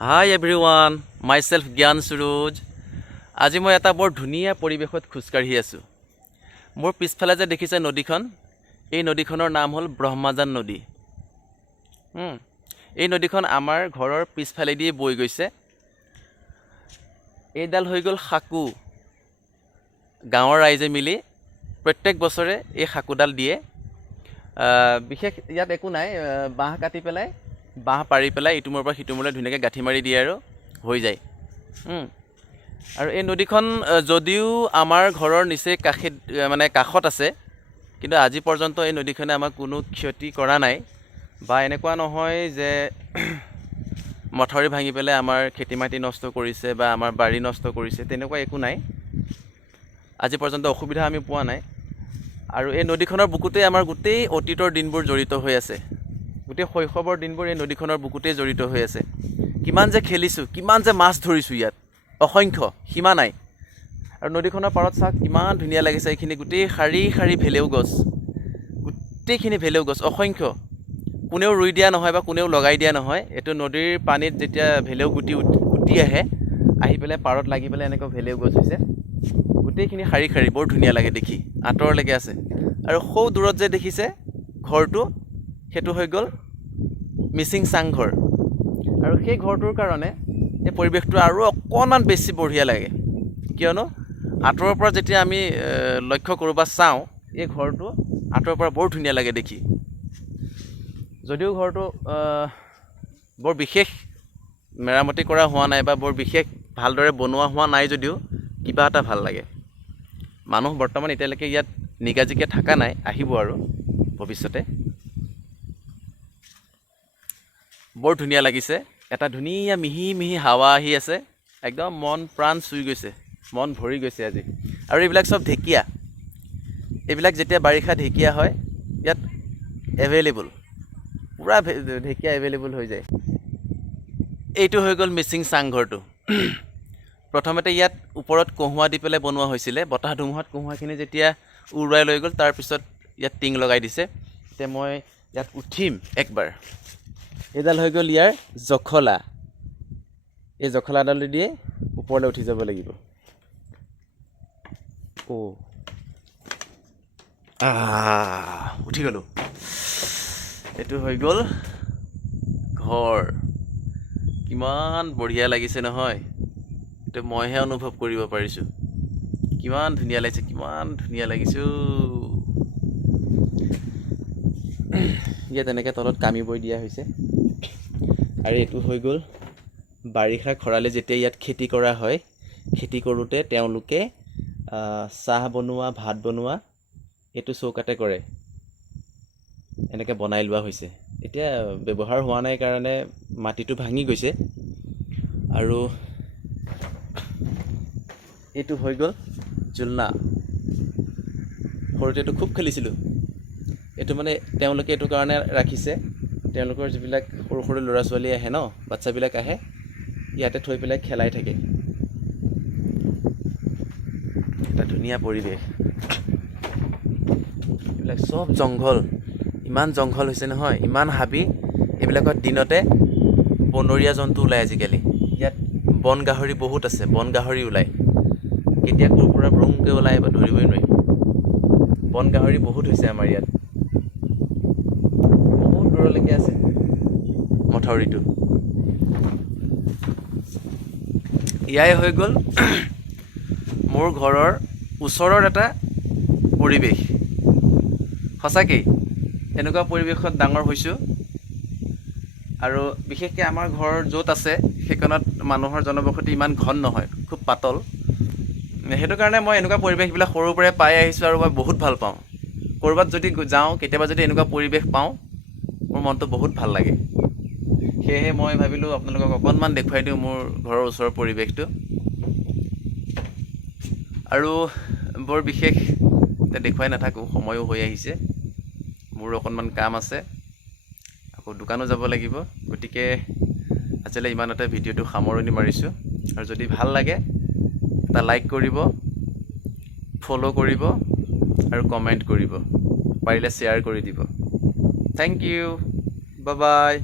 হাই everyone, মাইছেল্ফ জ্ঞান সুৰুজ। আজি মই এটা বৰ ধুনীয়া পৰিৱেশত খোজকাঢ়ি আছোঁ। মোৰ পিছফালে যে দেখিছে নদীখন, এই নদীখনৰ নাম হ'ল ব্ৰহ্মাজান নদী। এই নদীখন আমাৰ ঘৰৰ পিছফালেদিয়ে বৈ গৈছে। এইডাল হৈ গ'ল সাকু। গাঁৱৰ ৰাইজে মিলি প্ৰত্যেক বছৰে এই সাকুডাল দিয়ে। বিশেষ ইয়াত একো নাই, বাঁহ কাটি পেলাই, বাঁহ পাৰি পেলাই ইটো মূৰৰ পৰা সিটো মূৰলৈ ধুনীয়াকৈ গাঁঠি মাৰি দিয়ে আৰু হৈ যায়। আৰু এই নদীখন যদিও আমাৰ ঘৰৰ নিচেই কাষত আছে, কিন্তু আজি পৰ্যন্ত এই নদীখনে আমাক কোনো ক্ষতি কৰা নাই, বা এনেকুৱা নহয় যে মথাউৰি ভাঙি পেলাই আমাৰ খেতি মাটি নষ্ট কৰিছে বা আমাৰ বাৰী নষ্ট কৰিছে, তেনেকুৱা একো নাই। আজি পৰ্যন্ত অসুবিধা আমি পোৱা নাই। আৰু এই নদীখনৰ বুকুতেই আমাৰ গোটেই অতীতৰ দিনবোৰ জড়িত হৈ আছে। গোটেই শৈশৱৰ দিনবোৰ এই নদীখনৰ বুকুতেই জড়িত হৈ আছে। কিমান যে খেলিছোঁ, কিমান যে মাছ ধৰিছোঁ ইয়াত, অসংখ্য, সীমা নাই। আৰু নদীখনৰ পাৰত চাওক কিমান ধুনীয়া লাগিছে। এইখিনি গোটেই শাৰী শাৰী ভেলেও গছ, গোটেইখিনি ভেলেও গছ, অসংখ্য। কোনেও ৰুই দিয়া নহয় বা কোনেও লগাই দিয়া নহয়। এইটো নদীৰ পানীত যেতিয়া ভেলেও গুটি আহি পেলাই পাৰত লাগি পেলাই এনেকৈ ভেলেও গছ হৈছে। গোটেইখিনি শাৰী শাৰী, বৰ ধুনীয়া লাগে দেখি, আঁতৰলৈকে আছে। আৰু সৌ দূৰত যে দেখিছে ঘৰটো, সেইটো হৈ গ'ল মিচিং চাংঘৰ। আৰু সেই ঘৰটোৰ কাৰণে এই পৰিৱেশটো আৰু অকণমান বেছি বঢ়িয়া লাগে, কিয়নো আঁতৰৰ পৰা যেতিয়া আমি লক্ষ্য কৰোঁ বা চাওঁ, এই ঘৰটো আঁতৰৰ পৰা বৰ ধুনীয়া লাগে দেখি। যদিও ঘৰটো বৰ বিশেষ মেৰামতি কৰা হোৱা নাই বা বৰ বিশেষ ভালদৰে বনোৱা হোৱা নাই, যদিও কিবা এটা ভাল লাগে। মানুহ বৰ্তমান এতিয়ালৈকে ইয়াত নিগাজিকে থকা নাই, আহিব আৰু ভৱিষ্যতে। বৰ ধুনীয়া লাগিছে। এটা ধুনীয়া মিহি মিহি হাৱা আহি আছে, একদম মন প্ৰাণ চুই গৈছে, মন ভৰি গৈছে আজি। আৰু এইবিলাক চব ঢেকীয়া। এইবিলাক যেতিয়া বাৰিষা ঢেকীয়া হয়, ইয়াত এভেইলেবল, পূৰা ঢেকীয়া এভেইলেবল হৈ যায়। এইটো হৈ গ'ল মিচিং চাংঘৰটো। প্ৰথমতে ইয়াত ওপৰত কহুৱা দি পেলাই বনোৱা হৈছিলে। বতাহ ধুমুহাত কহুৱাখিনি যেতিয়া উৰুৱাই লৈ গ'ল, তাৰপিছত ইয়াত টিং লগাই দিছে। এতিয়া মই ইয়াত উঠিম একবাৰ। এইডাল হৈ গ'ল ইয়াৰ জখলা। এই জখলাডাল দিয়ে ওপৰলৈ উঠি যাব লাগিব। উঠি গ'লোঁ। এইটো হৈ গ'ল ঘৰ। কিমান বঢ়িয়া লাগিছে নহয়, এইটো মইহে অনুভৱ কৰিব পাৰিছোঁ। কিমান ধুনীয়া লাগিছে, কিমান ধুনীয়া লাগিছে। ইয়াত এনেকৈ তলত কামি বৈ দিয়া হৈছে। আৰু এইটো হৈ গ'ল বাৰিষা খৰালি যেতিয়া ইয়াত খেতি কৰা হয়, খেতি কৰোঁতে তেওঁলোকে চাহ বনোৱা, ভাত বনোৱা এইটো চৌকাতে কৰে। এনেকৈ বনাই লোৱা হৈছে। এতিয়া ব্যৱহাৰ হোৱা নাই কাৰণে মাটিটো ভাঙি গৈছে। আৰু এইটো হৈ গ'ল জুলনা। সৰুতে এইটো খুব খেলিছিলোঁ। এইটো মানে তেওঁলোকে এইটো কাৰণে ৰাখিছে, তেওঁলোকৰ যিবিলাক সৰু সৰু ল'ৰা ছোৱালী আহে ন, বাচ্ছাবিলাক আহে, ইয়াতে থৈ পেলাই খেলাই থাকে। এটা ধুনীয়া পৰিৱেশ। এইবিলাক চব জংঘল, ইমান জংঘল হৈছে নহয়, ইমান হাবি। এইবিলাকত দিনতে বনৰীয়া জন্তু ওলায় আজিকালি। ইয়াত বন গাহৰি বহুত আছে, বন গাহৰি ওলায়। কেতিয়া ক'ৰ পৰা ব্ৰুংকৈ ওলায় বা ধৰিবই নোৱাৰি। বন গাহৰি বহুত হৈছে আমাৰ ইয়াত, বহুত দূৰলৈকে আছে মথাউৰিটো। এয়াই হৈ গ'ল মোৰ ঘৰৰ ওচৰৰ এটা পৰিৱেশ। সঁচাকেই এনেকুৱা পৰিৱেশত ডাঙৰ হৈছোঁ। আৰু বিশেষকৈ আমাৰ ঘৰ য'ত আছে সেইখনত মানুহৰ জনবসতি ইমান ঘন নহয়, খুব পাতল। সেইটো কাৰণে মই এনেকুৱা পৰিৱেশবিলাক সৰুৰ পৰাই পাই আহিছোঁ আৰু মই বহুত ভাল পাওঁ। ক'ৰবাত যদি যাওঁ, কেতিয়াবা যদি এনেকুৱা পৰিৱেশ পাওঁ, মোৰ মনটো বহুত ভাল লাগে। সেয়েহে মই ভাবিলোঁ আপোনালোকক অকণমান দেখুৱাই দিওঁ মোৰ ঘৰৰ ওচৰৰ পৰিৱেশটো। আৰু বৰ বিশেষ দেখুৱাই নাথাকোঁ, সময়ো হৈ আহিছে, মোৰো অকণমান কাম আছে, আকৌ দোকানো যাব লাগিব। গতিকে আজিলৈ ইমানতে ভিডিঅ'টো সামৰণি মাৰিছোঁ। আৰু যদি ভাল লাগে এটা লাইক কৰিব, ফ'ল' কৰিব আৰু কমেণ্ট কৰিব, পাৰিলে শ্বেয়াৰ কৰি দিব। Thank you, bye by.